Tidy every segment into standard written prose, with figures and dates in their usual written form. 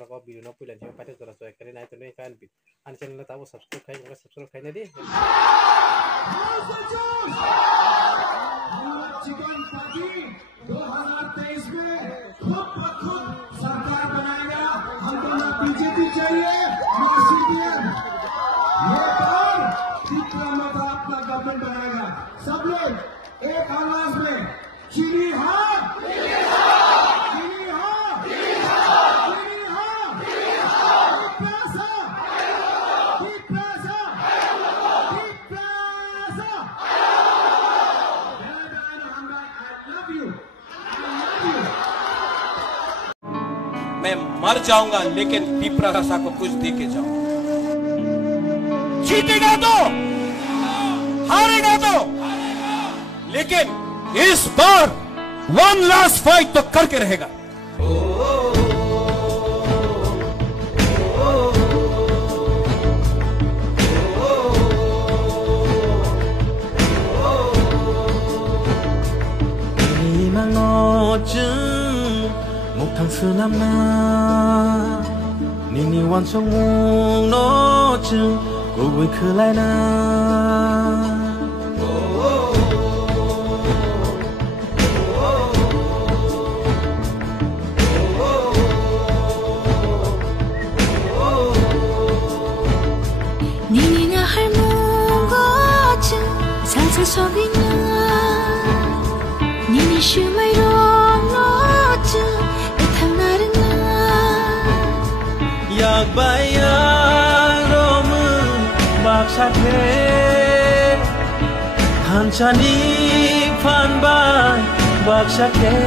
channel ko video na pulan siya pati tora so kare na ito na kan an channel na tawo subscribe kay na di chicken party 2023 में खुद ब खुद सरकार बनाएगा। हमको ना बीजेपी चाहिए ना सीपीएम। ये बार में तो अपना गवर्नमेंट बनाएगा। सब लोग एक आवाज में चीनी हाँ, चीनी हाँ, चीनी हाँ, चीनी हाँ, पैसा, पैसा, पैसा। मैं मर जाऊंगा लेकिन पिपरासा को कुछ दे के जाऊंगा। जीतेगा तो, हारेगा तो, लेकिन इस बार वन लास्ट फाइट तो करके रहेगा। Sunamna Nini wan song no chung go we khulai na Nini nga har mo go chung sang sa sobi na Nini shu mai rong no chung Yak bayang romun bak sakhe Hanchani phan ban bak sakhe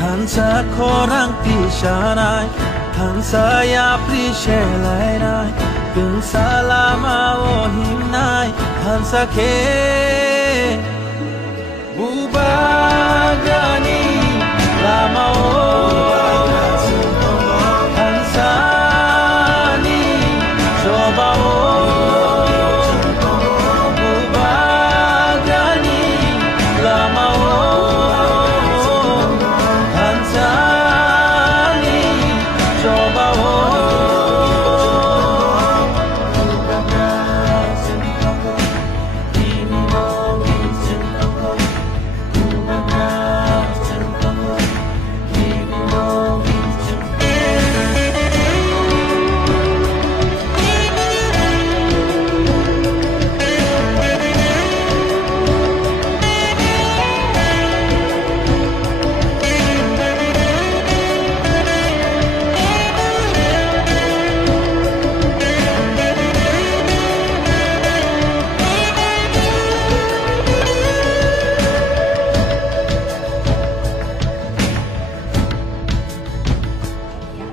Hansa korang tishanai Hansa ya prishelai nai Tung salama o himnai Hansa ke Bubagani lama o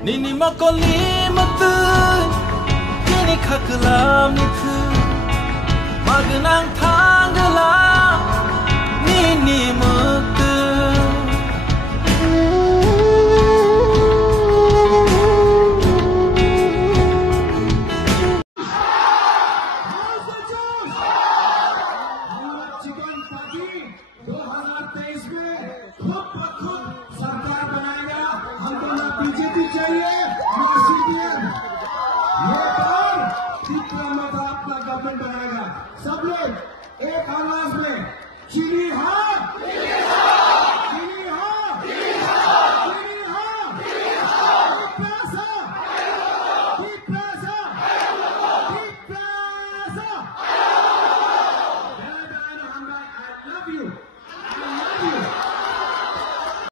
Nini makoli matu Kini kakelam niku Magenang tanggelam Nini matu chicken party 2023 में खुद ब खुद सरकार बनाएगा। हमको ना BJP चाहिए ना सीपीएम। ये बार में तो अपना गवर्नमेंट बनाएगा। सब लोग एक आवाज में चीनी हाँ, चीनी हाँ, चीनी हाँ, पैसा, पैसा, पैसा। I love you.